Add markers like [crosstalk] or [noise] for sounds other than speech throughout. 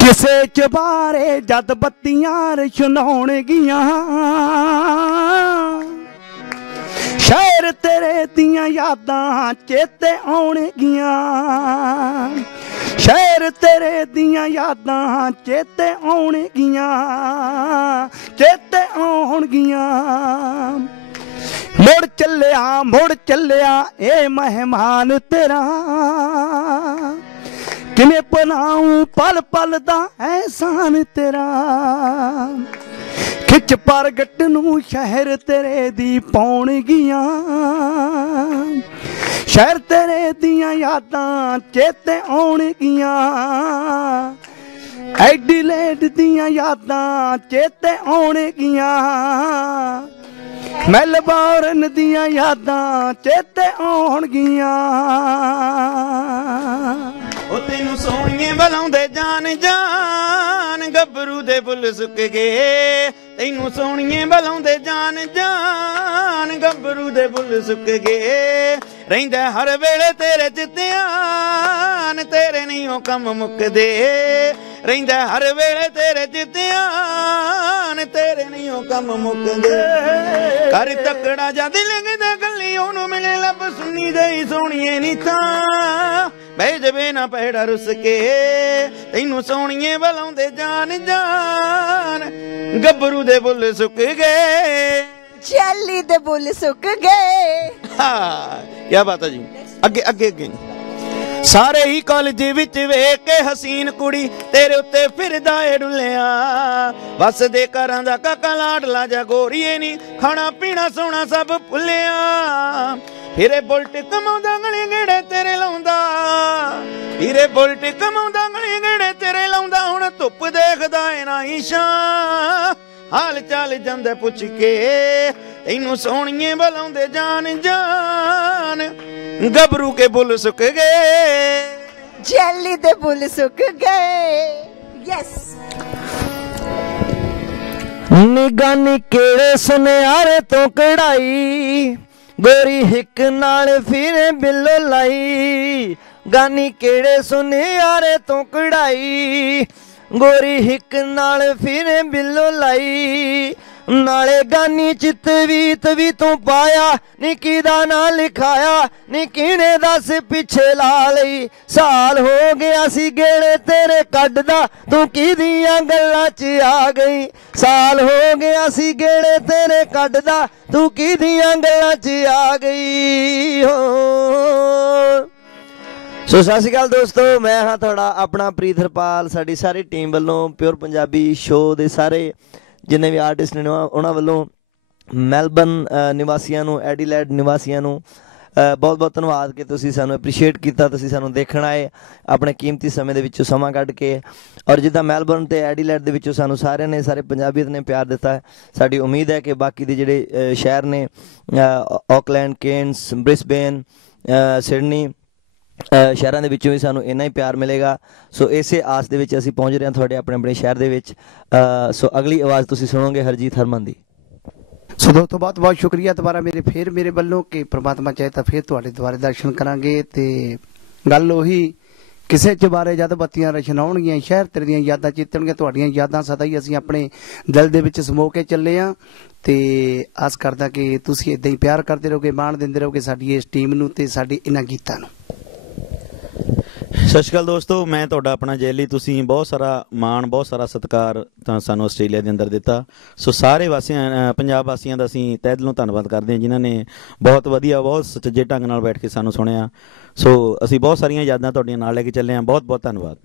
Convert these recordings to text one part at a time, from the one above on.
ਕਿਸੇ ਚਬਾਰੇ ਜਦ ਬੱਤੀਆਂ ਰਛਨਾਉਣਗੀਆਂ ਸ਼ਹਿਰ ਤੇਰੇ ਦੀਆਂ ਯਾਦਾਂ ਚੇਤੇ ਆਉਣਗੀਆਂ। ਸ਼ਹਿਰ ਤੇਰੇ ਦੀਆਂ ਯਾਦਾਂ ਚੇਤੇ ਆਉਣਗੀਆਂ। ਚੇਤੇ ਆਉਣਗੀਆਂ। ਮੁੜ ਚੱਲਿਆ ਮੁੜ ਚੱਲਿਆ ਏ ਮਹਿਮਾਨ ਤੇਰਾ। ਕਿਵੇਂ ਪਨਾਉ ਪਲ ਪਲ ਦਾ ਐਹਸਾਨ ਤੇਰਾ। ਖਿੱਚ ਪ੍ਰਗਟ ਨੂੰ ਸ਼ਹਿਰ ਤੇਰੇ ਦੀ ਪਾਉਣਗੀਆਂ। ਸ਼ਹਿਰ ਤੇਰੇ ਦੀਆਂ ਯਾਦਾਂ ਚੇਤੇ ਆਉਣਗੀਆਂ। ਐਡੀਲੇਡ ਦੀਆਂ ਯਾਦਾਂ ਚੇਤੇ ਆਉਣਗੀਆਂ। ਮੈਲਬੌਰਨ ਦੀਆਂ ਯਾਦਾਂ ਚੇਤੇ ਆਉਣਗੀਆਂ। ਉਹ ਤੈਨੂੰ ਸੋਹਣੀਏ ਬਲਾਉਂਦੇ ਜਾਨ ਜਾਨ ਗੱਭਰੂ ਦੇ ਫੁੱਲ ਸੁੱਕ ਗਏ। ਤੈਨੂੰ ਸੋਹਣੀਏ ਬਲਾਉਂਦੇ ਜਾਨ ਜਾਨ ਗੱਭਰੂ ਦੇ ਬੁੱਲ ਸੁੱਕ ਗਏ। ਰਹਿੰਦਾ ਹਰ ਵੇਲੇ ਤੇਰੇ ਚ ਧਿਆਨ, ਤੇਰੇ ਨਹੀਂ ਉਹ ਕੰਮ ਮੁੱਕਦੇ। ਰਹਿੰਦਾ ਹਰ ਵੇਲੇ ਤੇਰੇ ਚ ਧਿਆਨ, ਤੇਰੇ ਨਹੀਂ ਉਹ ਕੰਮ ਮੁੱਕਦੇ। ਕਰ ਤੱਕੜਾ ਜਦ ਲੰਗਦਾ ਗੱਲੀ ਉਹਨੂੰ ਮਿਲੇ, ਲੱਭ ਸੁਣੀ ਗਈ ਸੋਹਣੀਏ ਨੀ ਤਾਂ ਬਹਿ ਜਵੇ ਨਾ ਪੈੜਾ ਰੁੱਸ ਕੇ ਤੈਨੂੰ ਸੋਹਣੀਏ ਬਲਾਉਂਦੇ ਜਾਨ ਜਾਨ ਗੱਭਰੂ ਦੇ ਬੁੱਲ ਸੁੱਕ ਗਏ। ਚੱਲੀ ਦੇ ਬੁੱਲ ਸੁੱਕ ਗਏ। ਹਾਂ ਕੀ ਬਾਤ ਹੈ ਜੀ। ਅੱਗੇ ਅੱਗੇ ਅੱਗੇ। ਸਾਰੇ ਹੀ ਕਾਲਜ ਵਿੱਚ ਵੇਖ ਕੇ ਹਸੀਨ ਕੁੜੀ ਤੇਰੇ ਉੱਤੇ ਫਿਰਦਾ ਏ ਡੁੱਲਿਆ। ਬਸ ਦੇ ਘਰਾਂ ਦਾ ਕਾਕਾ ਲਾਡਲਾ ਜਾ ਗੋਰੀਏ ਨਹੀਂ ਖਾਣਾ ਪੀਣਾ ਸੋਣਾ ਸਭ ਭੁੱਲਿਆ। ਫਿਰੇ ਬੁਲਟ ਕਮਾਉਂਦਾ ਗਲੀ ਗੇੜੇ ਤੇਰੇ ਲਾਉਂਦਾ। ਫਿਰੇ ਬੁਲਟ ਕਮਾਉਂਦਾ ਗਲੀ ਗੇੜੇ ਤੇਰੇ ਲਾਉਂਦਾ। ਹੁਣ ਧੁੱਪ ਦੇਖਦਾ ਏ ਨਾ ਈਸ਼ਾ। ਹਾਲ ਚਾਲ ਜਾਂਦੇ ਪੁੱਛ ਕੇ ਤੈਨੂੰ ਸੋਹਣੀਏ ਬਲਾਉਂਦੇ ਜਾਨ ਜਾਨ। ਗੱਭਰੂ ਕੇ ਬੁੱਲ ਸੁੱਕ ਗਏ। ਚੱਲੀ ਦੇ ਬੁੱਲ ਸੁੱਕ ਗਏ। ਯੈਸ ਨਿਗਾਨੀ ਕਿਹੜੇ ਸੁਨਿਆਰੇ ਤੋਂ ਕਢਾਈ? ਗੋਰੀ ਹਿੱਕ ਨਾਲ ਫਿਰ ਬਿੱਲੋ ਲਾਈ। ਗਾਨੀ ਕਿਹੜੇ ਸੁਨਿਆਰੇ ਤੋਂ ਕਢਾਈ। ਗੋਰੀ ਹਿੱਕ ਨਾਲ ਫਿਰੇ ਬਿੱਲੋ ਲਾਈ। ਨਾਲੇ ਗਾਨੀ ਚਿੱਤ ਵੀਤ ਵੀ ਤੂੰ ਪਾਇਆ। ਨਿੱਕੀ ਦਾ ਨਾਂ ਲਿਖਾਇਆ। ਨਿੱਕੀ ਨੇ ਦੱਸ ਪਿੱਛੇ ਲਾ ਲਈ। ਸਾਲ ਹੋ ਗਿਆ ਸੀ ਗੇੜੇ ਤੇਰੇ ਕੱਢਦਾ। ਤੂੰ ਕਿਹਦੀਆਂ ਗੱਲਾਂ 'ਚ ਆ ਗਈ? ਸਾਲ ਹੋ ਗਿਆ ਸੀ ਗੇੜੇ ਤੇਰੇ ਕੱਢਦਾ, ਤੂੰ ਕਿਹਦੀਆਂ ਗੱਲਾਂ 'ਚ ਆ ਗਈ ਹੋ? ਸੋ ਸਤਿ ਸ਼੍ਰੀ ਅਕਾਲ ਦੋਸਤੋ, ਮੈਂ ਹਾਂ ਤੁਹਾਡਾ ਆਪਣਾ ਪ੍ਰੀਤ ਹਰਪਾਲ ਸਾਡੀ ਸਾਰੀ ਟੀਮ ਵੱਲੋਂ ਪਿਓਰ ਪੰਜਾਬੀ ਸ਼ੋਅ ਦੇ ਸਾਰੇ ਜਿੰਨੇ ਵੀ ਆਰਟਿਸਟ ਨੇ ਉਹਨਾਂ ਵੱਲੋਂ ਮੈਲਬਨ ਨਿਵਾਸੀਆਂ ਨੂੰ ਐਡੀਲੈਡ ਨਿਵਾਸੀਆਂ ਨੂੰ ਬਹੁਤ ਬਹੁਤ ਧੰਨਵਾਦ ਕਿ ਤੁਸੀਂ ਸਾਨੂੰ ਐਪਰੀਸ਼ੀਏਟ ਕੀਤਾ, ਤੁਸੀਂ ਸਾਨੂੰ ਦੇਖਣ ਆਏ, ਆਪਣੇ ਕੀਮਤੀ ਸਮੇਂ ਦੇ ਵਿੱਚੋਂ ਸਮਾਂ ਕੱਢ ਕੇ ਔਰ ਜਿੱਦਾਂ ਮੈਲਬਰਨ ਤੇ ਐਡੀਲੈਡ ਦੇ ਵਿੱਚੋਂ ਸਾਨੂੰ ਸਾਰਿਆਂ ਨੇ, ਸਾਰੇ ਪੰਜਾਬੀਅਤ ਨੇ ਪਿਆਰ ਦਿੱਤਾ ਹੈ ਸਾਡੀ ਉਮੀਦ ਹੈ ਕਿ ਬਾਕੀ ਦੇ ਜਿਹੜੇ ਸ਼ਹਿਰ ਨੇ ਆਕਲੈਂਡ ਕੇਨਸ, ਬ੍ਰਿਸਬੇਨ ਸਿਡਨੀ ਸ਼ਹਿਰਾਂ ਦੇ ਵਿੱਚੋਂ ਵੀ ਸਾਨੂੰ ਇੰਨਾ ਹੀ ਪਿਆਰ ਮਿਲੇਗਾ। ਸੋ ਇਸੇ ਆਸ ਦੇ ਵਿੱਚ ਅਸੀਂ ਪਹੁੰਚ ਰਹੇ ਹਾਂ ਤੁਹਾਡੇ ਆਪਣੇ ਆਪਣੇ ਸ਼ਹਿਰ ਦੇ ਵਿੱਚ। ਸੋ ਅਗਲੀ ਆਵਾਜ਼ ਤੁਸੀਂ ਸੁਣੋਗੇ ਹਰਜੀਤ ਹਰਮਨ ਦੀ। ਸੋ ਦੋਸਤੋ, ਬਹੁਤ ਬਹੁਤ ਸ਼ੁਕਰੀਆ ਦੁਬਾਰਾ ਮੇਰੇ ਫੇਰ ਮੇਰੇ ਵੱਲੋਂ ਕਿ ਪ੍ਰਮਾਤਮਾ ਚਾਹੇ ਤਾਂ ਫੇਰ ਤੁਹਾਡੇ ਦੁਆਰੇ ਦਰਸ਼ਨ ਕਰਾਂਗੇ ਤੇ ਗੱਲ ਉਹੀ, ਕਿਸੇ ਚ ਬਾਰੇ ਜਦ ਬੱਤੀਆਂ ਰਛਨਾਉਣਗੀਆਂ ਸ਼ਹਿਰ ਤੇਰੇ ਦੀਆਂ ਯਾਦਾਂ ਚੇਤਣਗੀਆਂ, ਤੁਹਾਡੀਆਂ ਯਾਦਾਂ ਸਦਾ ਹੀ ਅਸੀਂ ਆਪਣੇ ਦਿਲ ਦੇ ਵਿੱਚ ਸਮੋ ਕੇ ਚੱਲੇ ਆ ਤੇ ਆਸ ਕਰਦਾ ਕਿ ਤੁਸੀਂ ਇਦਾਂ ਹੀ ਪਿਆਰ ਕਰਦੇ ਰਹੋਗੇ, ਮਾਣ ਦਿੰਦੇ ਰਹੋਗੇ ਸਾਡੀ ਇਸ ਟੀਮ ਨੂੰ ਤੇ ਸਾਡੇ ਇਹਨਾਂ ਗੀਤਾਂ ਨੂੰ। ਸਤਿ ਸ਼੍ਰੀ ਅਕਾਲ ਦੋਸਤੋ, ਮੈਂ ਤੁਹਾਡਾ ਆਪਣਾ ਜੈਲੀ। ਤੁਸੀਂ ਬਹੁਤ ਸਾਰਾ ਮਾਣ, ਬਹੁਤ ਸਾਰਾ ਸਤਿਕਾਰ ਤਾਂ ਸਾਨੂੰ ਆਸਟ੍ਰੇਲੀਆ ਦੇ ਅੰਦਰ ਦਿੱਤਾ। ਸੋ ਸਾਰੇ ਵਾਸੀਆਂ ਪੰਜਾਬ ਵਾਸੀਆਂ ਦਾ ਅਸੀਂ ਤਹਿ ਦਿਲੋਂ ਧੰਨਵਾਦ ਕਰਦੇ ਹਾਂ, ਜਿਨ੍ਹਾਂ ਨੇ ਬਹੁਤ ਵਧੀਆ, ਬਹੁਤ ਸੁਚੱਜੇ ਢੰਗ ਨਾਲ ਬੈਠ ਕੇ ਸਾਨੂੰ ਸੁਣਿਆ। ਸੋ ਅਸੀਂ ਬਹੁਤ ਸਾਰੀਆਂ ਯਾਦਾਂ ਤੁਹਾਡੀਆਂ ਨਾਲ ਲੈ ਕੇ ਚੱਲੇ ਹਾਂ। ਬਹੁਤ ਬਹੁਤ ਧੰਨਵਾਦ।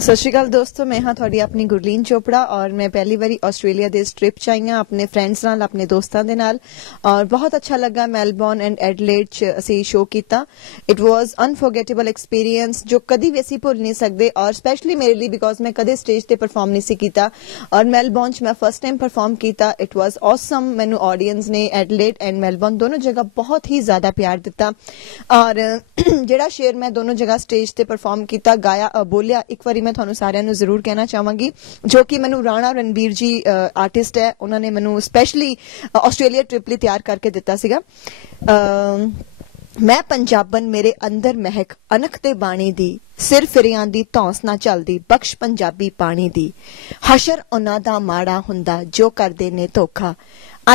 ਸਤਿ ਸ਼੍ਰੀ ਅਕਾਲ ਦੋਸਤੋ, ਮੈਂ ਹਾਂ ਤੁਹਾਡੀ ਆਪਣੀ ਗੁਰਲੀਨ ਚੋਪੜਾ ਔਰ ਮੈਂ ਪਹਿਲੀ ਵਾਰੀ ਆਸਟ੍ਰੇਲੀਆ ਦੇ ਇਸ ਟ੍ਰਿਪ 'ਚ ਆਈ ਹਾਂ ਆਪਣੇ ਫਰੈਂਡਸ ਨਾਲ, ਆਪਣੇ ਦੋਸਤਾਂ ਦੇ ਨਾਲ ਔਰ ਬਹੁਤ ਅੱਛਾ ਲੱਗਾ ਮੈਲਬੌਰਨ ਐਂਡ ਐਡਲੇਡ 'ਚ ਅਸੀਂ ਸ਼ੋਅ ਕੀਤਾ। ਇਟ ਵਾਸ ਅਨਫੋਰਗੇਟੇਬਲ ਐਕਸਪੀਰੀਅੰਸ ਜੋ ਕਦੀ ਵੀ ਅਸੀਂ ਭੁੱਲ ਨਹੀਂ ਸਕਦੇ ਔਰ ਸਪੈਸ਼ਲੀ ਮੇਰੇ ਲਈ ਬਿਕੋਜ਼ ਮੈਂ ਕਦੇ ਸਟੇਜ ਤੇ ਪਰਫਾਰਮ ਨਹੀਂ ਸੀ ਕੀਤਾ ਔਰ ਮੈਲਬੌਰਨ 'ਚ ਮੈਂ ਫਸਟ ਟਾਈਮ ਪਰਫਾਰਮ ਕੀਤਾ। ਇਟ ਵਾਸ ਔਸਮ ਮੈਨੂੰ ਆਡੀਅנס ਨੇ ਐਡਲੇਡ ਐਂਡ ਮੈਲਬੌਰਨ ਦੋਨੋਂ ਜਗ੍ਹਾ ਬਹੁਤ ਹੀ ਜ਼ਿਆਦਾ ਪਿਆਰ ਦਿੱਤਾ ਔਰ [clears throat] ਜਿਹੜਾ ਸ਼ੇਰ ਮੈਂ ਦੋਨੋਂ ਜਗ੍ਹਾ ਸਟੇਜ ਤੇ ਪਰਫਾਰਮ ਕੀਤਾ, ਗਾਇਆ, ਬੋਲਿਆ, ਇੱਕ ਵਾਰੀ ਮੈਂ ਤੁਹਾਨੂੰ ਸਾਰਿਆਂ ਨੂੰ ਜ਼ਰੂਰ ਕਹਿਣਾ ਚਾਹਾਂਗੀ, ਜੋ ਕਿ ਮੈਨੂੰ ਰਾਣਾ ਰਣਬੀਰ ਜੀ ਆਰਟਿਸਟ ਹੈ, ਉਹਨਾਂ ਨੇ ਮੈਨੂੰ ਸਪੈਸ਼ਲੀ ਆਸਟ੍ਰੇਲੀਆ ਟ੍ਰਿਪ ਲਈ ਤਿਆਰ ਕਰਕੇ ਦਿੱਤਾ ਸੀਗਾ। ਮੈਂ ਪੰਜਾਬਨ ਮੇਰੇ ਅੰਦਰ ਮਹਿਕ, ਅਨਖ ਤੇ ਬਾਣੀ ਦੀ, ਸਿਰ ਫਿਰਿਆਂ ਦੀ ਧੌਂਸ ਨਾ ਚੱਲਦੀ, ਬਖਸ਼ ਪੰਜਾਬੀ ਪਾਣੀ ਦੀ। ਹਸ਼ਰ ਉਹਨਾਂ ਦਾ ਮਾੜਾ ਹੁੰਦਾ, ਜੋ ਕਰਦੇ ਨੇ ਧੋਖਾ।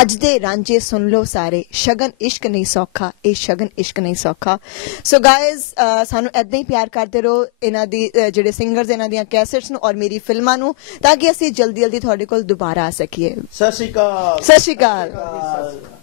ਅੱਜ ਦੇ ਰਾਂਝੇ ਸੁਣ ਲਓ ਸਾਰੇ। ਸ਼ਗਨ ਇਸ਼ਕ ਨਹੀਂ ਸੌਖਾ ਇਹ ਸ਼ਗਨ ਇਸ਼ਕ ਨਹੀਂ ਸੌਖਾ। ਸੋ ਗਾਇਜ਼ ਸਾਨੂੰ ਐਦਾਂ ਹੀ ਪਿਆਰ ਕਰਦੇ ਰਹੋ ਇਹਨਾਂ ਦੀ ਜਿਹੜੇ ਸਿੰਗਰਸ ਇਹਨਾਂ ਦੀਆਂ ਕੈਸੇਟਸ ਨੂੰ ਔਰ ਮੇਰੀ ਫਿਲਮਾਂ ਨੂੰ ਤਾਂ ਕਿ ਅਸੀਂ ਜਲਦੀ ਜਲਦੀ ਤੁਹਾਡੇ ਕੋਲ ਦੁਬਾਰਾ ਆ ਸਕੀਏ। ਸਤਿ ਸ਼੍ਰੀ ਅਕਾਲ। ਸਤਿ ਸ਼੍ਰੀ ਅਕਾਲ।